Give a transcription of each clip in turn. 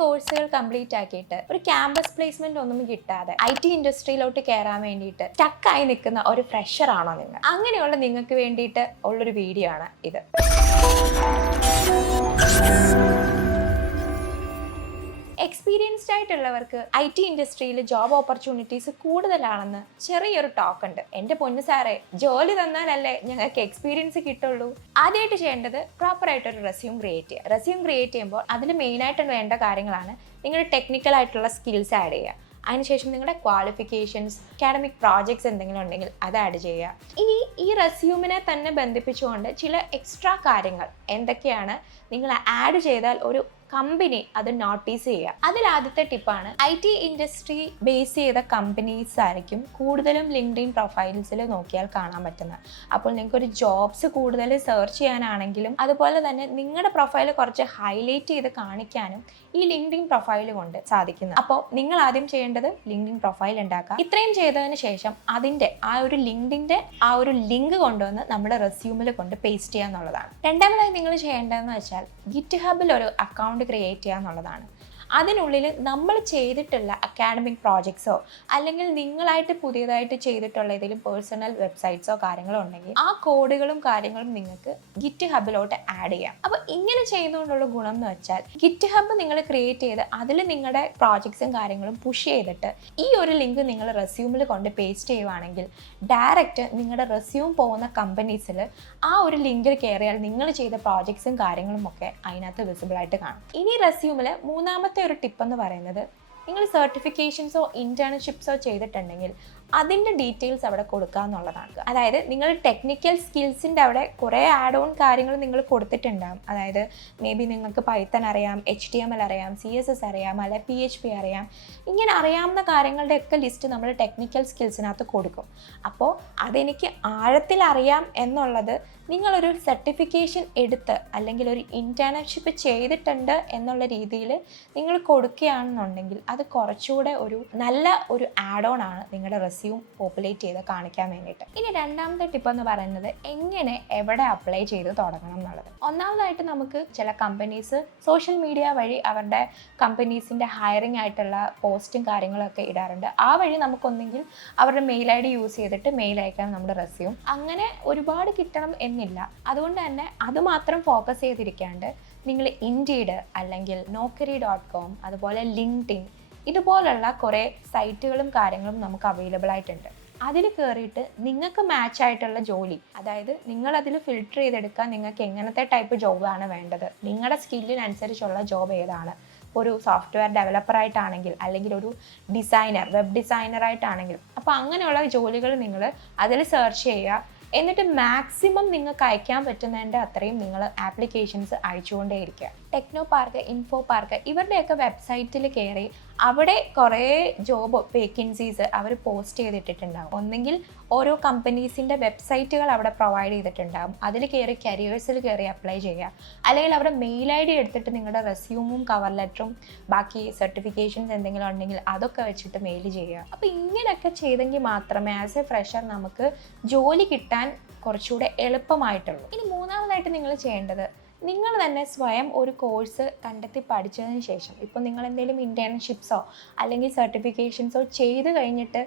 കോഴ്സുകൾ കംപ്ലീറ്റ് ആക്കിയിട്ട് ഒരു ക്യാമ്പസ് പ്ലേസ്മെന്റ് ഒന്നും കിട്ടാതെ IT ഇൻഡസ്ട്രിയിലോട്ട് കയറാൻ വേണ്ടിയിട്ട് സ്റ്റക്കായി നിൽക്കുന്ന ഒരു ഫ്രഷർ ആണോ നിങ്ങൾ? അങ്ങനെയുള്ള നിങ്ങൾക്ക് വേണ്ടിയിട്ട് ഉള്ളൊരു വീഡിയോ ആണ് ഇത്. എക്സ്പീരിയൻസ്ഡ് ആയിട്ടുള്ളവർക്ക് IT ഇൻഡസ്ട്രിയിൽ ജോബ് ഓപ്പർച്യൂണിറ്റീസ് കൂടുതലാണെന്ന് ചെറിയൊരു ടോക്ക് ഉണ്ട്. എൻ്റെ പൊന്നു സാറേ, ജോലി തന്നാലല്ലേ ഞങ്ങൾക്ക് എക്സ്പീരിയൻസ് കിട്ടുള്ളൂ. ആദ്യമായിട്ട് ചെയ്യേണ്ടത് പ്രോപ്പർ ആയിട്ടൊരു റെസ്യൂം ക്രിയേറ്റ് ചെയ്യുക. റെസ്യൂം ക്രിയേറ്റ് ചെയ്യുമ്പോൾ അതിൽ മെയിനായിട്ട് വേണ്ട കാര്യങ്ങളാണ് നിങ്ങളുടെ ടെക്നിക്കൽ ആയിട്ടുള്ള സ്കിൽസ് ആഡ് ചെയ്യുക. അതിനുശേഷം നിങ്ങളുടെ ക്വാളിഫിക്കേഷൻസ്, അക്കാഡമിക് പ്രോജക്ട്സ് എന്തെങ്കിലും ഉണ്ടെങ്കിൽ അത് ആഡ് ചെയ്യുക. ഇനി ഈ റെസ്യൂമിനെ തന്നെ ബന്ധിപ്പിച്ചുകൊണ്ട് ചില എക്സ്ട്രാ കാര്യങ്ങൾ എന്തൊക്കെയാണ് നിങ്ങൾ ആഡ് ചെയ്താൽ ഒരു കമ്പനി അത് നോട്ടീസ് ചെയ്യുക. അതിൽ ആദ്യത്തെ ടിപ്പാണ്, IT ഇൻഡസ്ട്രി ബേസ് ചെയ്ത കമ്പനീസ് ആയിരിക്കും കൂടുതലും ലിങ്ക്ഡ്ഇൻ പ്രൊഫൈൽസിൽ നോക്കിയാൽ കാണാൻ പറ്റുന്നത്. അപ്പോൾ നിങ്ങൾക്ക് ഒരു ജോബ്സ് കൂടുതൽ സെർച്ച് ചെയ്യാനാണെങ്കിലും അതുപോലെ തന്നെ നിങ്ങളുടെ പ്രൊഫൈൽ കുറച്ച് ഹൈലൈറ്റ് ചെയ്ത് കാണിക്കാനും ഈ ലിങ്ക്ഡ്ഇൻ പ്രൊഫൈൽ കൊണ്ട് സാധിക്കുന്നത്. അപ്പോൾ നിങ്ങൾ ആദ്യം ചെയ്യേണ്ടത് ലിങ്ക്ഡ്ഇൻ പ്രൊഫൈൽ ഉണ്ടാക്കുക. ഇത്രയും ചെയ്തതിന് ശേഷം അതിൻ്റെ ആ ഒരു ലിങ്ക്ഡിൻ്റെ ആ ഒരു ലിങ്ക് കൊണ്ടുവന്ന് നമ്മുടെ റെസ്യൂമിൽ കൊണ്ട് പേസ്റ്റ് ചെയ്യുക എന്നുള്ളതാണ്. രണ്ടാമതായി നിങ്ങൾ ചെയ്യേണ്ടതെന്ന് വെച്ചാൽ GitHubൽ ഒരു അക്കൗണ്ട് ക്രിയേറ്റ് ചെയ്യുക എന്നുള്ളതാണ്. അതിനുള്ളിൽ നമ്മൾ ചെയ്തിട്ടുള്ള അക്കാഡമിക് പ്രോജക്ട്സോ അല്ലെങ്കിൽ നിങ്ങളായിട്ട് പുതിയതായിട്ട് ചെയ്തിട്ടുള്ള ഏതെങ്കിലും പേഴ്സണൽ വെബ്സൈറ്റ്സോ കാര്യങ്ങളോ ഉണ്ടെങ്കിൽ ആ കോഡുകളും കാര്യങ്ങളും നിങ്ങൾക്ക് GitHubലോട്ട് ആഡ് ചെയ്യാം. അപ്പോൾ ഇങ്ങനെ ചെയ്യുന്നതുകൊണ്ടുള്ള ഗുണം എന്ന് വെച്ചാൽ GitHub നിങ്ങൾ ക്രിയേറ്റ് ചെയ്ത് അതിൽ നിങ്ങളുടെ പ്രോജക്ട്സും കാര്യങ്ങളും പുഷ് ചെയ്തിട്ട് ഈ ഒരു ലിങ്ക് നിങ്ങൾ റെസ്യൂമിൽ കൊണ്ട് പേസ്റ്റ് ചെയ്യുവാണെങ്കിൽ ഡയറക്റ്റ് നിങ്ങളുടെ റെസ്യൂം പോകുന്ന കമ്പനീസിൽ ആ ഒരു ലിങ്കിൽ കയറിയാൽ നിങ്ങൾ ചെയ്ത പ്രോജക്ട്സും കാര്യങ്ങളും ഒക്കെ അതിനകത്ത് വിസിബിൾ ആയിട്ട് കാണും. ഇനി റെസ്യൂമിൽ മൂന്നാമത്തെ ഒരു ടിപ്പ് എന്ന് പറയുന്നത്, നിങ്ങൾ സർട്ടിഫിക്കേഷൻസോ ഇന്റേൺഷിപ്സോ ചെയ്തിട്ടുണ്ടെങ്കിൽ അതിൻ്റെ ഡീറ്റെയിൽസ് അവിടെ കൊടുക്കുക എന്നുള്ളതാണ്. അതായത് നിങ്ങൾ ടെക്നിക്കൽ സ്കിൽസിൻ്റെ അവിടെ കുറേ ആഡ് ഓൺ കാര്യങ്ങൾ നിങ്ങൾ കൊടുത്തിട്ടുണ്ടാകും. അതായത് മേ ബി നിങ്ങൾക്ക് പൈത്തൺ അറിയാം, HTML അറിയാം, CSS അറിയാം, അല്ലെ PHP അറിയാം. ഇങ്ങനെ അറിയാവുന്ന കാര്യങ്ങളുടെ ഒക്കെ ലിസ്റ്റ് നമ്മൾ ടെക്നിക്കൽ സ്കിൽസിനകത്ത് കൊടുക്കും. അപ്പോൾ അതെനിക്ക് ആഴത്തിൽ അറിയാം എന്നുള്ളത് നിങ്ങളൊരു സർട്ടിഫിക്കേഷൻ എടുത്ത് അല്ലെങ്കിൽ ഒരു ഇന്റേൺഷിപ്പ് ചെയ്തിട്ടുണ്ട് എന്നുള്ള രീതിയിൽ നിങ്ങൾ കൊടുക്കുകയാണെന്നുണ്ടെങ്കിൽ അത് കുറച്ചുകൂടെ ഒരു നല്ല ഒരു ആഡ് ഓൺ ആണ് നിങ്ങളുടെ റെസ്യൂം പോപ്പുലേറ്റ് ചെയ്ത് കാണിക്കാൻ വേണ്ടിയിട്ട്. ഇനി രണ്ടാമത്തെ ടിപ്പ് എന്ന് പറയുന്നത് എങ്ങനെ എവിടെ അപ്ലൈ ചെയ്ത് തുടങ്ങണം എന്നുള്ളത്. ഒന്നാമതായിട്ട് നമുക്ക് ചില കമ്പനീസ് സോഷ്യൽ മീഡിയ വഴി അവരുടെ കമ്പനീസിൻ്റെ ഹയറിംഗ് ആയിട്ടുള്ള പോസ്റ്റും കാര്യങ്ങളൊക്കെ ഇടാറുണ്ട്. ആ വഴി നമുക്കൊന്നെങ്കിൽ അവരുടെ മെയിൽ ID യൂസ് ചെയ്തിട്ട് മെയിൽ അയക്കാം നമ്മുടെ റെസ്യൂം. അങ്ങനെ ഒരുപാട് കിട്ടണം എന്നില്ല. അതുകൊണ്ട് തന്നെ അത് മാത്രം ഫോക്കസ് ചെയ്തിരിക്കാണ്ട് നിങ്ങൾ ഇൻഡീഡ് അല്ലെങ്കിൽ Naukri.com അതുപോലെ ലിങ്ക്ഡ്ഇൻ ഇതുപോലുള്ള കുറേ സൈറ്റുകളും കാര്യങ്ങളും നമുക്ക് അവൈലബിൾ ആയിട്ടുണ്ട്. അതിൽ കയറിയിട്ട് നിങ്ങൾക്ക് മാച്ച് ആയിട്ടുള്ള ജോലി, അതായത് നിങ്ങളതിൽ ഫിൽട്ടർ ചെയ്തെടുക്കാൻ നിങ്ങൾക്ക് എങ്ങനത്തെ ടൈപ്പ് ജോബാണ് വേണ്ടത്, നിങ്ങളുടെ സ്കില്ലിനനുസരിച്ചുള്ള ജോബ് ഏതാണ്. ഒരു സോഫ്റ്റ്വെയർ ഡെവലപ്പറായിട്ടാണെങ്കിൽ അല്ലെങ്കിൽ ഒരു ഡിസൈനർ, വെബ് ഡിസൈനറായിട്ടാണെങ്കിൽ, അപ്പോൾ അങ്ങനെയുള്ള ജോലികൾ നിങ്ങൾ അതിൽ സെർച്ച് ചെയ്യുക. എന്നിട്ട് മാക്സിമം നിങ്ങൾക്ക് അയക്കാൻ പറ്റുന്നതിൻ്റെ അത്രയും നിങ്ങൾ ആപ്ലിക്കേഷൻസ് അയച്ചുകൊണ്ടേയിരിക്കുക. ടെക്നോപാർക്ക്, ഇൻഫോപാർക്ക് ഇവരുടെയൊക്കെ വെബ്സൈറ്റിൽ കയറി അവിടെ കുറേ ജോബ് വേക്കൻസീസ് അവർ പോസ്റ്റ് ചെയ്തിട്ടുണ്ടാകും. ഒന്നെങ്കിൽ ഓരോ കമ്പനീസിൻ്റെ വെബ്സൈറ്റുകൾ അവിടെ പ്രൊവൈഡ് ചെയ്തിട്ടുണ്ടാകും. അതിൽ കയറി കരിയേഴ്സിൽ കയറി അപ്ലൈ ചെയ്യുക. അല്ലെങ്കിൽ അവിടെ മെയിൽ ID എടുത്തിട്ട് നിങ്ങളുടെ റെസ്യൂമും കവർ ലെറ്ററും ബാക്കി സർട്ടിഫിക്കേഷൻസ് എന്തെങ്കിലും ഉണ്ടെങ്കിൽ അതൊക്കെ വെച്ചിട്ട് മെയിൽ ചെയ്യുക. അപ്പോൾ ഇങ്ങനെയൊക്കെ ചെയ്തെങ്കിൽ മാത്രമേ ആസ് എ ഫ്രഷർ നമുക്ക് ജോലി കിട്ടാൻ കുറച്ചുകൂടെ എളുപ്പമായിട്ടുള്ളൂ. ഇനി മൂന്നാമതായിട്ട് നിങ്ങൾ ചെയ്യേണ്ടത്, നിങ്ങൾ തന്നെ സ്വയം ഒരു കോഴ്സ് കണ്ടെത്തി പഠിച്ചതിന് ശേഷം, ഇപ്പോൾ നിങ്ങൾ എന്തെങ്കിലും ഇൻറ്റേൺഷിപ്സോ അല്ലെങ്കിൽ സർട്ടിഫിക്കേഷൻസോ ചെയ്ത് കഴിഞ്ഞിട്ട്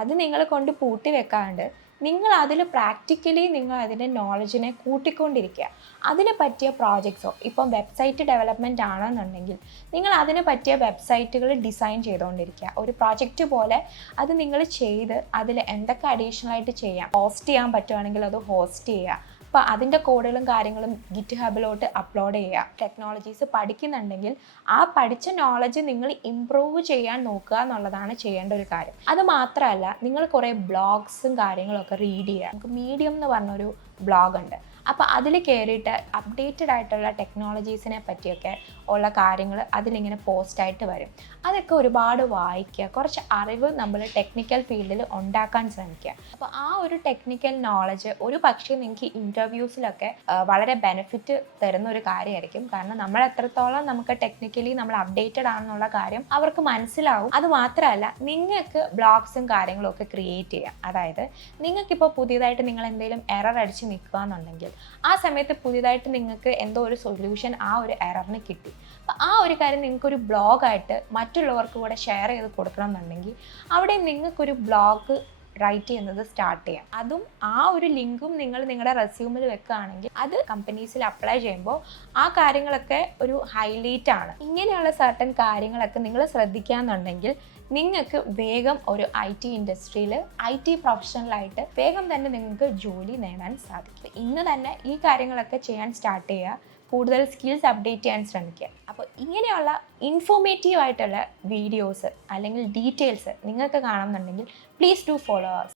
അത് നിങ്ങൾ കൊണ്ട് പൂട്ടി വെക്കാണ്ട് നിങ്ങൾ അതിൽ പ്രാക്ടിക്കലി നിങ്ങൾ അതിൻ്റെ നോളജിനെ കൂട്ടിക്കൊണ്ടിരിക്കുക. അതിന് പറ്റിയ പ്രോജക്ട്സോ, ഇപ്പം വെബ്സൈറ്റ് ഡെവലപ്മെൻറ്റ് ആണെന്നുണ്ടെങ്കിൽ നിങ്ങൾ അതിന് പറ്റിയ വെബ്സൈറ്റുകൾ ഡിസൈൻ ചെയ്തുകൊണ്ടിരിക്കുക. ഒരു പ്രോജക്റ്റ് പോലെ അത് നിങ്ങൾ ചെയ്ത് അതിൽ എന്തൊക്കെ അഡീഷണലായിട്ട് ചെയ്യാം, ഹോസ്റ്റ് ചെയ്യാൻ പറ്റുവാണെങ്കിൽ അത് ഹോസ്റ്റ് ചെയ്യുക. അപ്പോൾ അതിൻ്റെ കോഡുകളും കാര്യങ്ങളും GitHubലോട്ട് അപ്ലോഡ് ചെയ്യുക. ടെക്നോളജീസ് പഠിക്കുന്നുണ്ടെങ്കിൽ ആ പഠിച്ച നോളജ് നിങ്ങൾ ഇംപ്രൂവ് ചെയ്യാൻ നോക്കുക എന്നുള്ളതാണ് ചെയ്യേണ്ട ഒരു കാര്യം. അത് മാത്രമല്ല, നിങ്ങൾ കുറേ ബ്ലോഗ്സും കാര്യങ്ങളൊക്കെ റീഡ് ചെയ്യുക. നമുക്ക് മീഡിയം എന്ന് പറഞ്ഞൊരു ബ്ലോഗ് ഉണ്ട്. അപ്പോൾ അതിൽ കയറിയിട്ട് അപ്ഡേറ്റഡ് ആയിട്ടുള്ള ടെക്നോളജീസിനെ പറ്റിയൊക്കെ ഉള്ള കാര്യങ്ങൾ അതിലിങ്ങനെ പോസ്റ്റായിട്ട് വരും. അതൊക്കെ ഒരുപാട് വായിക്കുക. കുറച്ച് അറിവ് നമ്മൾ ടെക്നിക്കൽ ഫീൽഡിൽ ഉണ്ടാക്കാൻ ശ്രമിക്കുക. അപ്പോൾ ആ ഒരു ടെക്നിക്കൽ നോളജ് ഒരു പക്ഷേ നിങ്ങൾക്ക് ഇൻ്റർവ്യൂസിലൊക്കെ വളരെ ബെനിഫിറ്റ് തരുന്ന ഒരു കാര്യമായിരിക്കും. കാരണം നമ്മൾ എത്രത്തോളം നമുക്ക് ടെക്നിക്കലി നമ്മൾ അപ്ഡേറ്റഡ് ആണെന്നുള്ള കാര്യം അവർക്ക് മനസ്സിലാവും. അത് മാത്രമല്ല, നിങ്ങൾക്ക് ബ്ലോഗ്സും കാര്യങ്ങളും ഒക്കെ ക്രിയേറ്റ് ചെയ്യാം. അതായത് നിങ്ങൾക്കിപ്പോൾ പുതിയതായിട്ട് നിങ്ങൾ എന്തെങ്കിലും എറർ അടിച്ച് നിൽക്കുക എന്നുണ്ടെങ്കിൽ ആ സമയത്ത് പുതിയതായിട്ട് നിങ്ങൾക്ക് എന്തോ ഒരു സൊല്യൂഷൻ ആ ഒരു എററിന് കിട്ടി. അപ്പോൾ ആ ഒരു കാര്യം നിങ്ങൾക്കൊരു ബ്ലോഗായിട്ട് മറ്റുള്ളവർക്ക് കൂടെ ഷെയർ ചെയ്ത് കൊടുക്കണം എന്നുണ്ടെങ്കിൽ അവിടെ നിങ്ങൾക്കൊരു ബ്ലോഗ് റൈറ്റ് ചെയ്യുന്നത് സ്റ്റാർട്ട് ചെയ്യാം. അതും ആ ഒരു ലിങ്കും നിങ്ങൾ നിങ്ങളുടെ റെസ്യൂമിൽ വെക്കുകയാണെങ്കിൽ അത് കമ്പനീസിൽ അപ്ലൈ ചെയ്യുമ്പോൾ ആ കാര്യങ്ങളൊക്കെ ഒരു ഹൈലൈറ്റ് ആണ്. ഇങ്ങനെയുള്ള സർട്ടൻ കാര്യങ്ങളൊക്കെ നിങ്ങൾ ശ്രദ്ധിക്കാന്നുണ്ടെങ്കിൽ നിങ്ങൾക്ക് വേഗം ഒരു IT ഇൻഡസ്ട്രിയിൽ IT പ്രൊഫഷണലായിട്ട് വേഗം തന്നെ നിങ്ങൾക്ക് ജോലി നേടാൻ സാധിക്കും. ഇന്ന് തന്നെ ഈ കാര്യങ്ങളൊക്കെ ചെയ്യാൻ സ്റ്റാർട്ട് ചെയ്യുക, കൂടുതൽ സ്കിൽസ് അപ്ഡേറ്റ് ചെയ്യാൻ ശ്രമിക്കുക. അപ്പോൾ ഇങ്ങനെയുള്ള ഇൻഫോർമേറ്റീവ് ആയിട്ടുള്ള വീഡിയോസ് അല്ലെങ്കിൽ ഡീറ്റെയിൽസ് നിങ്ങൾക്ക് കാണുന്നുണ്ടെങ്കിൽ പ്ലീസ് ഡു ഫോളോ us.